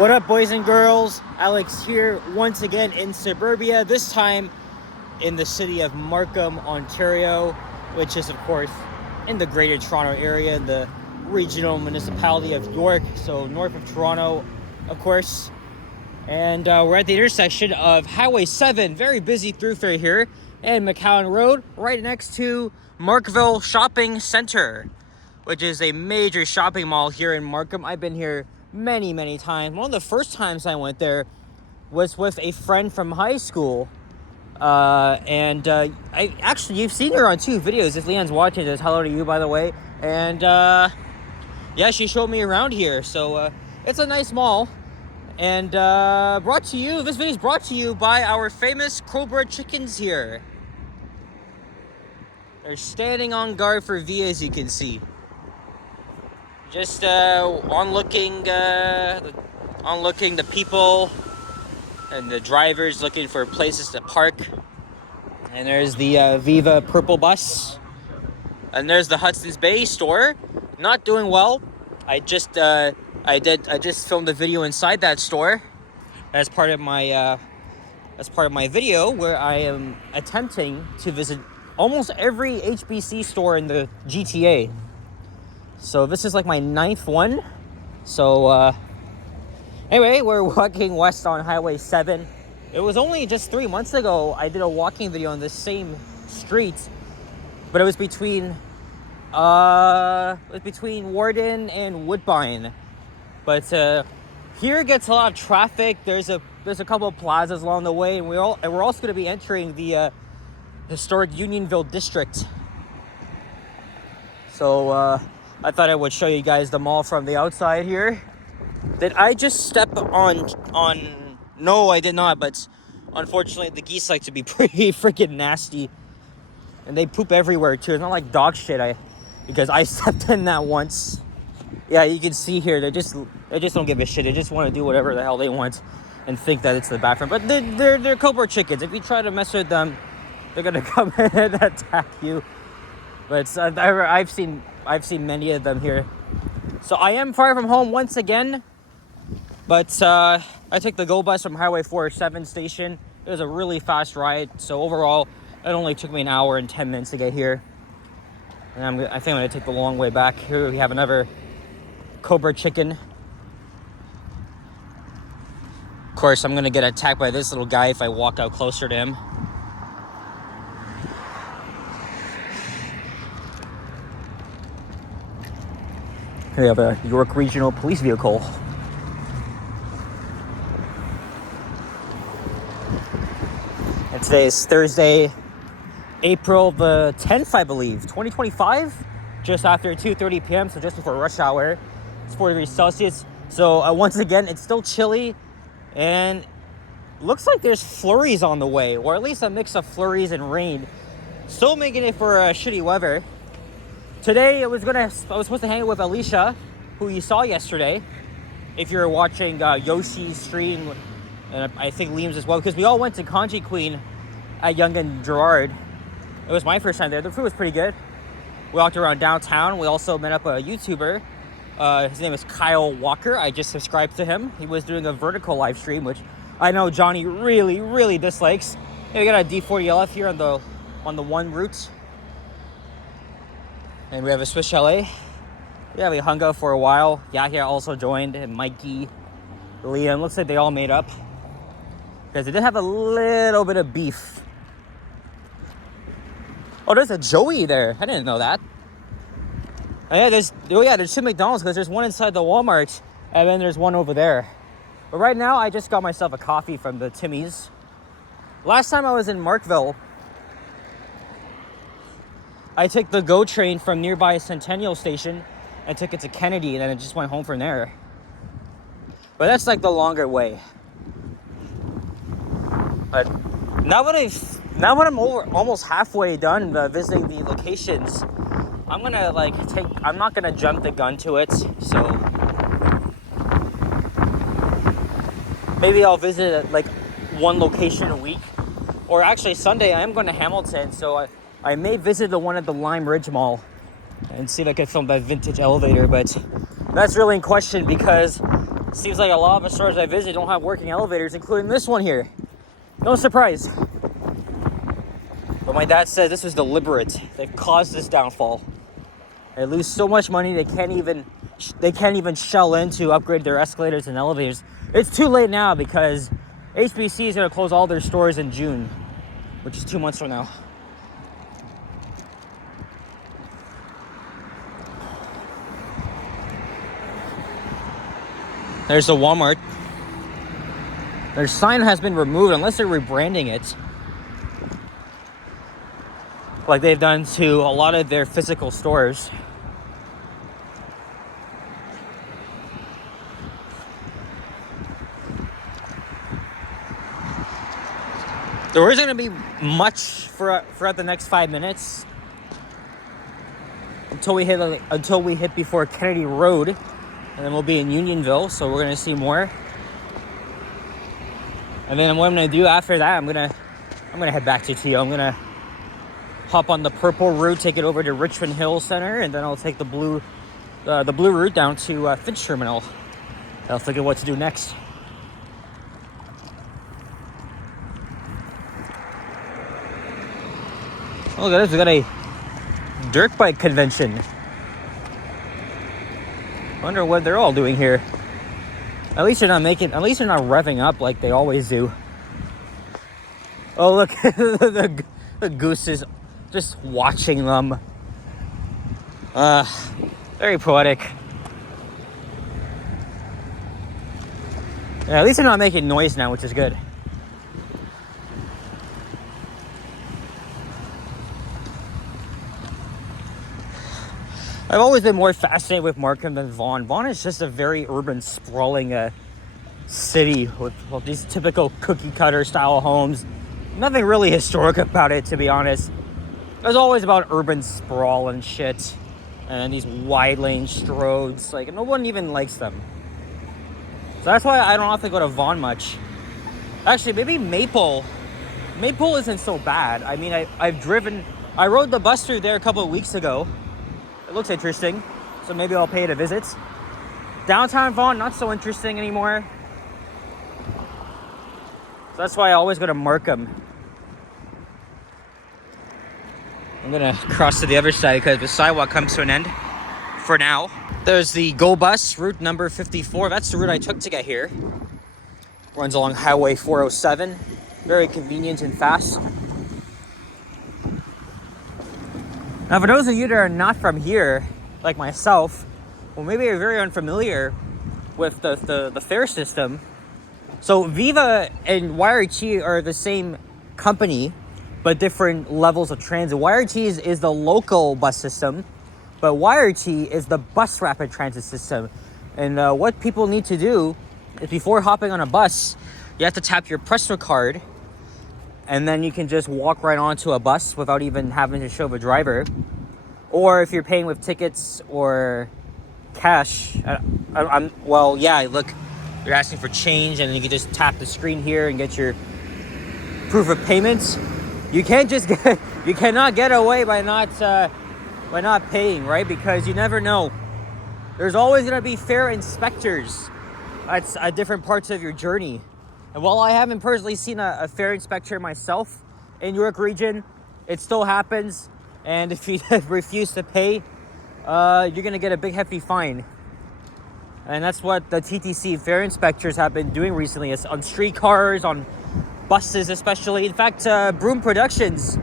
What up, boys and girls? Alex here once again in suburbia, this time in the city of Markham, Ontario, which is, of course, in the Greater Toronto Area, the regional municipality of York, so north of Toronto, of course. And we're at the intersection of Highway 7, very busy thoroughfare here, and McCowan Road, right next to Markville Shopping Center, which is a major shopping mall here in Markham. I've been here many times. One of the first times I went there was with a friend from high school. I actually, you've seen her on 2 videos. If Leon's watching this, hello to you, by the way. And yeah, she showed me around here. So it's a nice mall. And this video is brought to you by our famous Cobra chickens here. They're standing on guard for V, as you can see. Just onlooking the people and the drivers looking for places to park. And there's the Viva purple bus. And there's the Hudson's Bay store. Not doing well. I just filmed a video inside that store as part of my video where I am attempting to visit almost every HBC store in the GTA. So this is like my 9th one. So anyway, we're walking west on Highway 7. It was only just 3 months ago I did a walking video on this same street, but it was between Warden and Woodbine. But here gets a lot of traffic. There's a couple of plazas along the way, and we're also going to be entering the historic Unionville district. So I thought I would show you guys the mall from the outside here. Did I just step on? No, I did not, but unfortunately the geese like to be pretty freaking nasty. And they poop everywhere too. It's not like dog shit, because I stepped in that once. Yeah, you can see here, they just don't give a shit. They just want to do whatever the hell they want and think that it's the bathroom. But they're Cobra chickens. If you try to mess with them, they're gonna come in and attack you. But I've seen many of them here. So I am far from home once again. But I took the GO bus from Highway 407 station. It was a really fast ride. So overall, it only took me an hour and 10 minutes to get here. And I think I'm going to take the long way back. Here we have another Cobra chicken. Of course, I'm going to get attacked by this little guy if I walk out closer to him. Here we have a York Regional Police vehicle. And today is Thursday, April the 10th, I believe, 2025. Just after 2:30 p.m., so just before rush hour. It's 4 degrees Celsius. So once again, it's still chilly. And looks like there's flurries on the way, or at least a mix of flurries and rain. Still making it for shitty weather. Today I was supposed to hang out with Alicia, who you saw yesterday. If you're watching Yoshi's stream, and I think Liam's as well, because we all went to Kanji Queen at Yonge and Gerrard. It was my first time there. The food was pretty good. We walked around downtown. We also met up a YouTuber. His name is Kyle Walker. I just subscribed to him. He was doing a vertical live stream, which I know Johnny really dislikes. Yeah, we got a D40LF here on the 1 route. And we have a Swiss Chalet. Yeah, we hung out for a while. Yahya also joined, and Mikey, Liam. Looks like they all made up, because they did have a little bit of beef. Oh, there's a Joey there. I didn't know that. Oh yeah, there's 2 McDonald's, because there's one inside the Walmart, and then there's one over there. But right now, I just got myself a coffee from the Timmy's. Last time I was in Markville, I took the GO train from nearby Centennial Station and took it to Kennedy, and then I just went home from there. But that's like the longer way. But now that I'm almost halfway done visiting the locations, I'm not gonna jump the gun to it. So maybe I'll visit like 1 location a week. Or actually Sunday I am going to Hamilton, so I may visit the one at the Lime Ridge Mall and see if I can film that vintage elevator, but that's really in question because Seems like a lot of the stores I visit don't have working elevators, including this one here. No surprise. But my dad said this was deliberate. They've caused this downfall. They lose so much money they can't even shell in to upgrade their escalators and elevators. It's too late now because HBC is going to close all their stores in June, which is 2 months from now. There's the Walmart. Their sign has been removed unless they're rebranding it, like they've done to a lot of their physical stores. There isn't going to be much for the next 5 minutes until we hit before Kennedy Road. And then we'll be in Unionville, so we're gonna see more. And then what I'm gonna do after that, I'm gonna head back to TO. I'm gonna hop on the purple route, take it over to Richmond Hill Center, and then I'll take the blue route down to Finch Terminal. I'll figure what to do next. Oh, look at this! We got a dirt bike convention. Wonder what they're all doing here. At least they're not revving up like they always do. Oh, look, the goose is just watching them. Very poetic. Yeah, at least they're not making noise now, which is good. I've always been more fascinated with Markham than Vaughan. Vaughan is just a very urban, sprawling city with these typical cookie-cutter style homes. Nothing really historic about it, to be honest. It was always about urban sprawl and shit. And these wide-lane roads. Like, no one even likes them. So that's why I don't have to go to Vaughan much. Actually, maybe Maple. Maple isn't so bad. I mean, I rode the bus through there a couple of weeks ago. It looks interesting, so maybe I'll pay it a visit. Downtown Vaughan, not so interesting anymore. So that's why I always go to Markham. I'm gonna cross to the other side because the sidewalk comes to an end for now. There's the Go Bus, route number 54. That's the route I took to get here. Runs along Highway 407. Very convenient and fast. Now, for those of you that are not from here, like myself, well, maybe you're very unfamiliar with the fare system. So Viva and YRT are the same company, but different levels of transit. YRT is the local bus system, but YRT is the bus rapid transit system. And what people need to do is before hopping on a bus, you have to tap your Presto card, and then you can just walk right onto a bus without even having to show the driver. Or if you're paying with tickets or cash, well, yeah, look, you're asking for change, and then you can just tap the screen here and get your proof of payments. You cannot get away by not paying, right? Because you never know. There's always gonna be fare inspectors at different parts of your journey. And while I haven't personally seen a fare inspector myself in York region, it still happens. And if you refuse to pay, you're going to get a big hefty fine. And that's what the TTC fare inspectors have been doing recently. It's on streetcars, on buses especially. In fact, Broom Productions,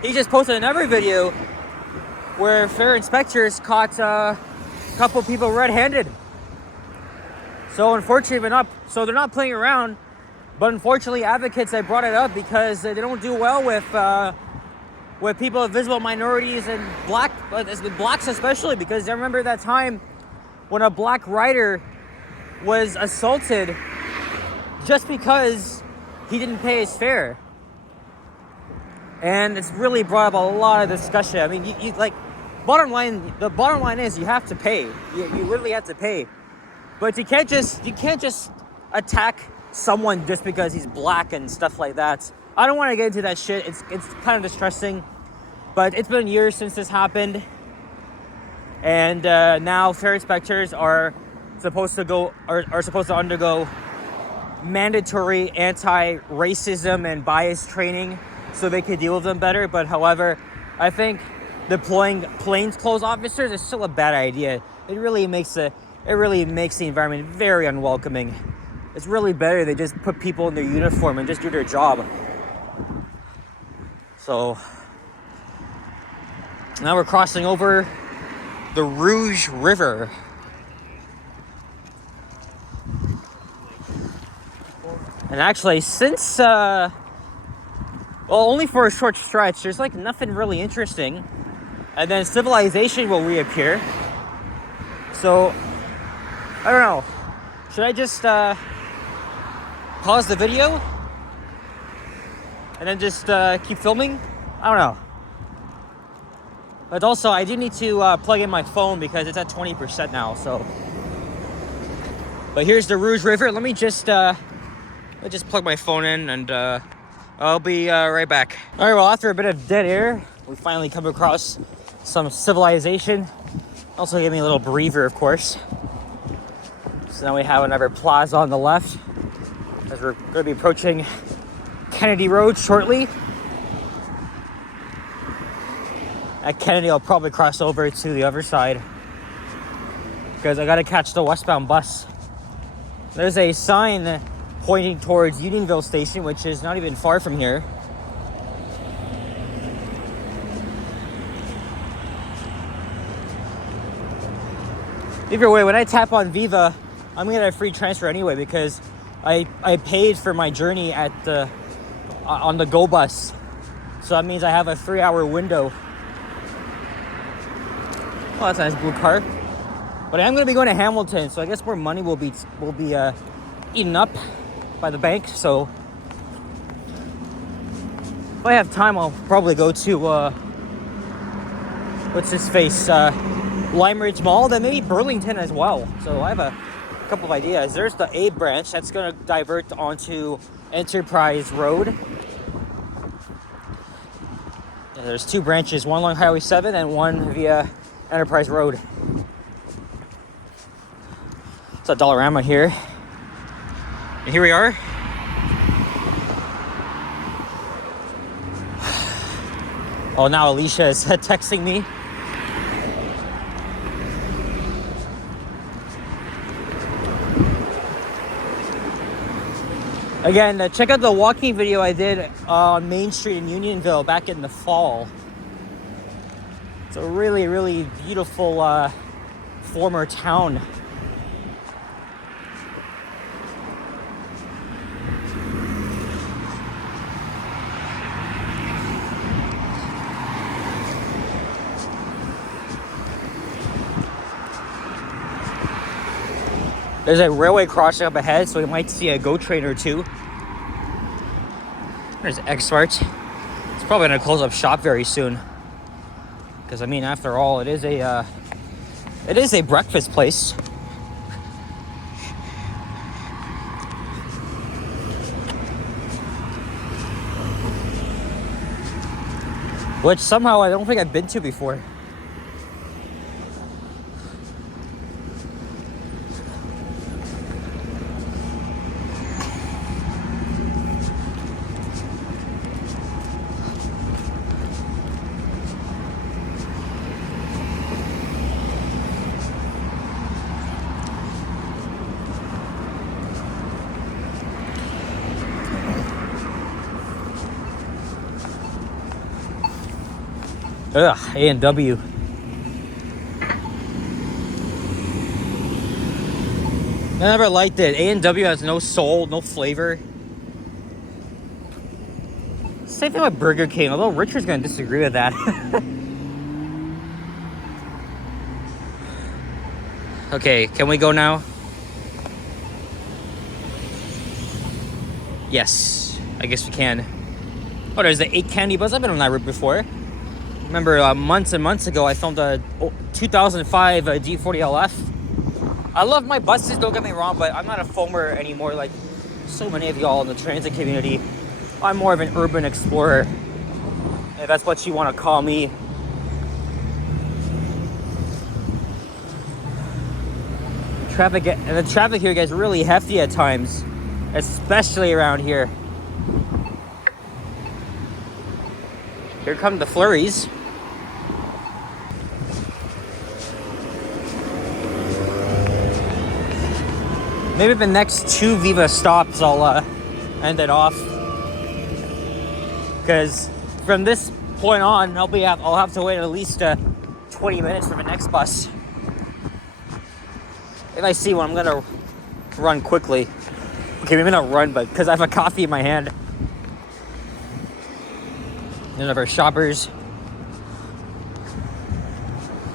he just posted another video where fare inspectors caught a couple people red-handed. So unfortunately, they're not playing around. But unfortunately, advocates have brought it up because they don't do well with people of visible minorities and blacks especially, because I remember that time when a black rider was assaulted just because he didn't pay his fare. And it's really brought up a lot of discussion. I mean, the bottom line is you have to pay. You literally have to pay. But you can't just attack someone just because he's black and stuff like that. I don't want to get into that shit. It's kind of distressing. But it's been years since this happened. And now fare inspectors are are supposed to undergo mandatory anti-racism and bias training so they can deal with them better. But however, I think deploying plainclothes officers is still a bad idea. It really makes the environment very unwelcoming. It's really better they just put people in their uniform and just do their job. So now we're crossing over the Rouge River. And actually, since, only for a short stretch, there's like nothing really interesting. And then civilization will reappear. So, I don't know. Should I just pause the video? And then just keep filming? I don't know. But also, I do need to plug in my phone because it's at 20% now, so. But here's the Rouge River. Let me just plug my phone in and I'll be right back. All right, well, after a bit of dead air, we finally come across some civilization. Also gave me a little breather, of course. So now we have another plaza on the left, as we're going to be approaching Kennedy Road shortly. At Kennedy, I'll probably cross over to the other side because I got to catch the westbound bus. There's a sign pointing towards Unionville station, which is not even far from here. Either way, when I tap on Viva, I'm gonna get a free transfer anyway because I paid for my journey at on the Go bus, so that means I have a 3-hour window. Oh, that's a nice blue car. But I'm gonna be going to Hamilton, so I guess more money will be eaten up by the bank. So if I have time, I'll probably go to what's his face, Lime Ridge Mall, then maybe Burlington as well. So I have a couple of ideas. There's the A branch that's gonna divert onto Enterprise Road. There's 2 branches, one along Highway 7 and one via Enterprise Road. It's a Dollarama here. And here we are. Oh, now Alicia is texting me. Again, check out the walking video I did on Main Street in Unionville back in the fall. It's a really, really beautiful former town. There's a railway crossing up ahead, so we might see a GO train or two. There's X-Mart. It's probably gonna close up shop very soon. Because I mean, after all, it is a breakfast place. Which somehow I don't think I've been to before. Ugh, A&W. I never liked it. A&W has no soul, no flavor. Same thing with Burger King, although Richard's gonna disagree with that. Okay, can we go now? Yes, I guess we can. Oh, there's the 8 candy bus. I've been on that route before. Remember months and months ago, I filmed a 2005 D40 LF. I love my buses, don't get me wrong, but I'm not a foamer anymore like so many of y'all in the transit community. I'm more of an urban explorer, if that's what you want to call me. The traffic here gets really hefty at times, especially around here. Here come the flurries. Maybe the next 2 Viva stops I'll end it off. Because from this point on, I'll have to wait at least 20 minutes for the next bus. If I see one, I'm gonna run quickly. Okay, maybe not run, but because I have a coffee in my hand. None of our shoppers.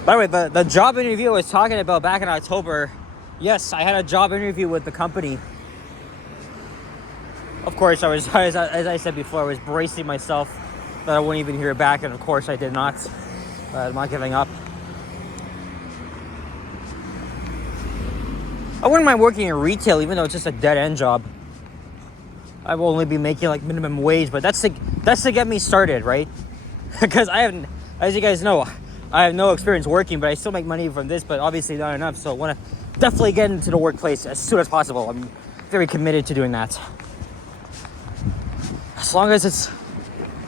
By the way, the job interview I was talking about back in October, yes, I had a job interview with the company. Of course, as I said before, I was bracing myself that I wouldn't even hear back, and of course I did not. I'm not giving up. I wouldn't mind working in retail, even though it's just a dead-end job. I will only be making like minimum wage, but that's to get me started, right? Because as you guys know, I have no experience working, but I still make money from this, but obviously not enough. So I want to definitely get into the workplace as soon as possible. I'm very committed to doing that. As long as it's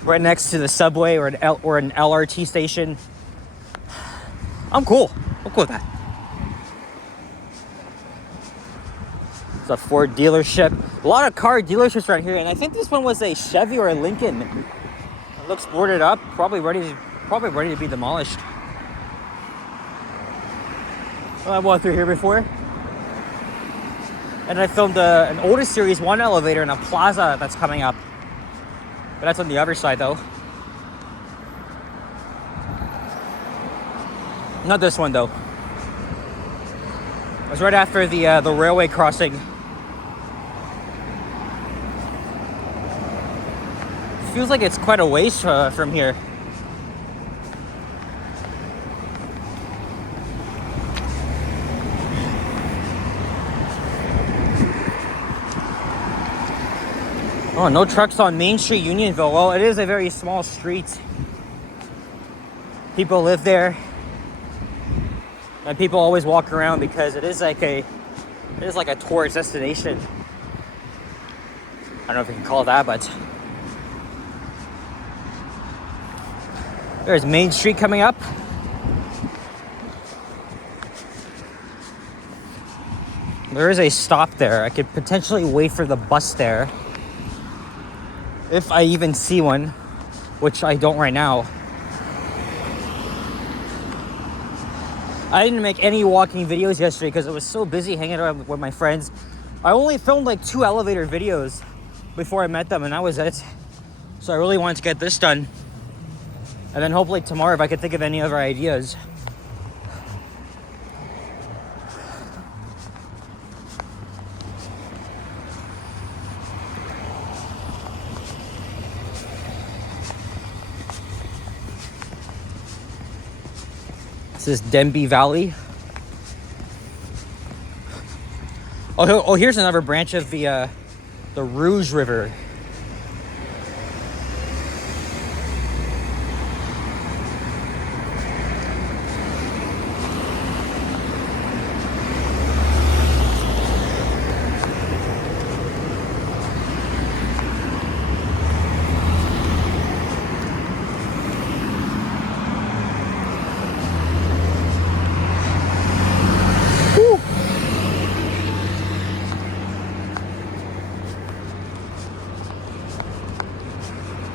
right next to the subway or an LRT station, I'm cool. I'm cool with that. It's a Ford dealership. A lot of car dealerships around here, and I think this one was a Chevy or a Lincoln. It looks boarded up, probably ready to be demolished. Well, I've walked through here before, and I filmed an older Series 1 elevator in a plaza that's coming up. But that's on the other side, though. Not this one, though. It was right after the railway crossing. Feels like it's quite a ways from here. Oh, no trucks on Main Street, Unionville. Well, it is a very small street. People live there, and people always walk around because it is like a tourist destination. I don't know if you can call it that, but there's Main Street coming up. There is a stop there. I could potentially wait for the bus there. If I even see one, which I don't right now. I didn't make any walking videos yesterday because I was so busy hanging out with my friends. I only filmed like 2 elevator videos before I met them, and that was it. So I really wanted to get this done. And then hopefully tomorrow if I could think of any other ideas. This is Denby Valley. Oh, here's another branch of the Rouge River.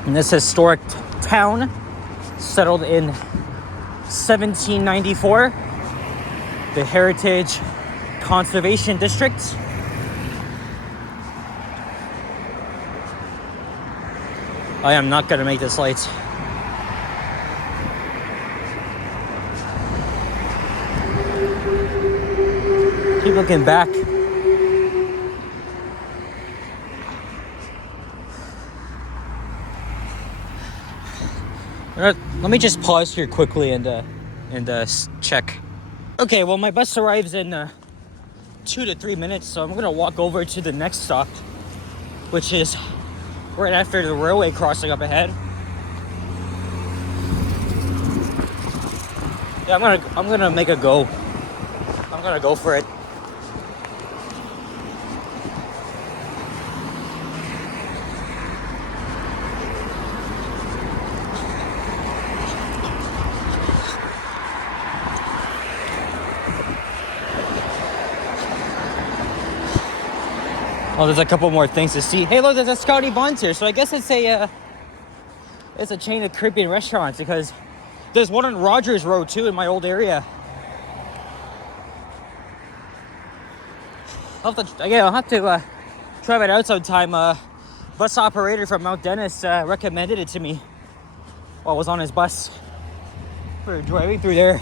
In this historic town, settled in 1794, the Heritage Conservation District. I am not gonna make this light. Keep looking back. Let me just pause here quickly and check. Okay, well my bus arrives in 2 to 3 minutes, so I'm gonna walk over to the next stop, which is right after the railway crossing up ahead. Yeah, I'm gonna make a go. I'm gonna go for it. Oh, there's a couple more things to see. Hey, look, there's a Scotty Buns here. So I guess it's a chain of Caribbean restaurants, because there's one on Rogers Road too in my old area. I'll have to try it out sometime. Bus operator from Mount Dennis recommended it to me while I was on his bus. We were driving through there.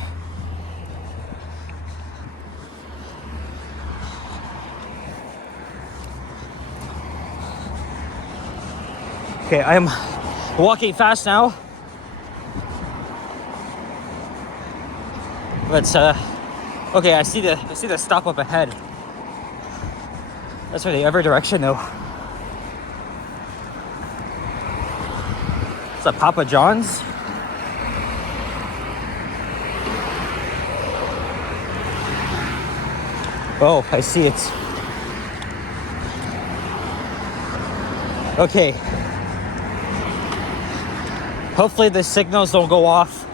Okay, I'm walking fast now. Let's okay, I see the stop up ahead. That's for the other direction though. It's a Papa John's. Oh, I see it. Okay. Hopefully the signals don't go off.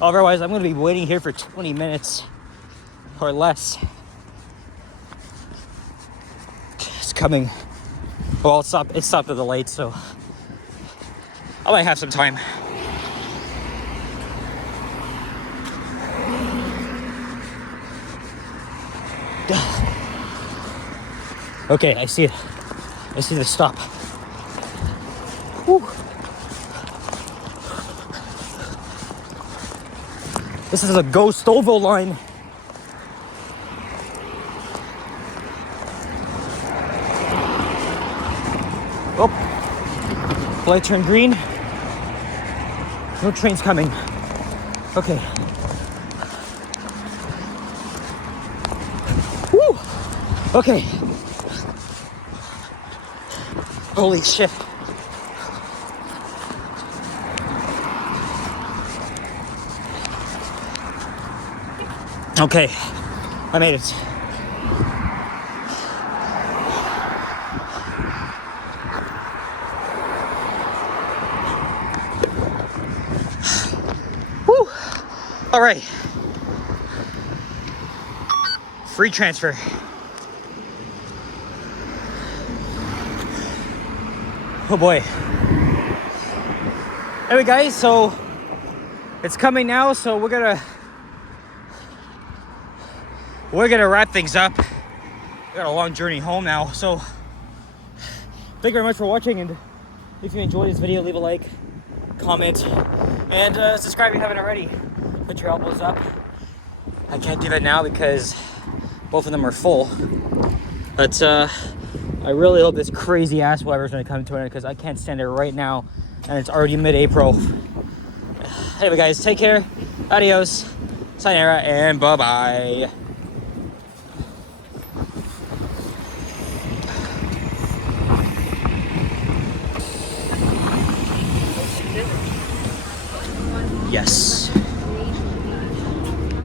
Otherwise, I'm going to be waiting here for 20 minutes or less. It's coming. Well, it stopped at the light, so I might have some time. Okay, I see it. I see the stop. Whew. This is a Go Stouffville line. Oh, light turned green. No trains coming. Okay. Woo! Okay. Holy shit. Okay, I made it. Woo! All right. Free transfer. Oh boy. Anyway, guys, so it's coming now, so we're gonna wrap things up. We got a long journey home now, so thank you very much for watching, and if you enjoyed this video, leave a like, comment, and subscribe if you haven't already. Put your elbows up. I can't do that now because both of them are full, but I really hope this crazy ass weather is going to come to an end, because I can't stand it right now, and it's already mid-April. Anyway, guys, take care. Adios. Sayonara, and bye-bye.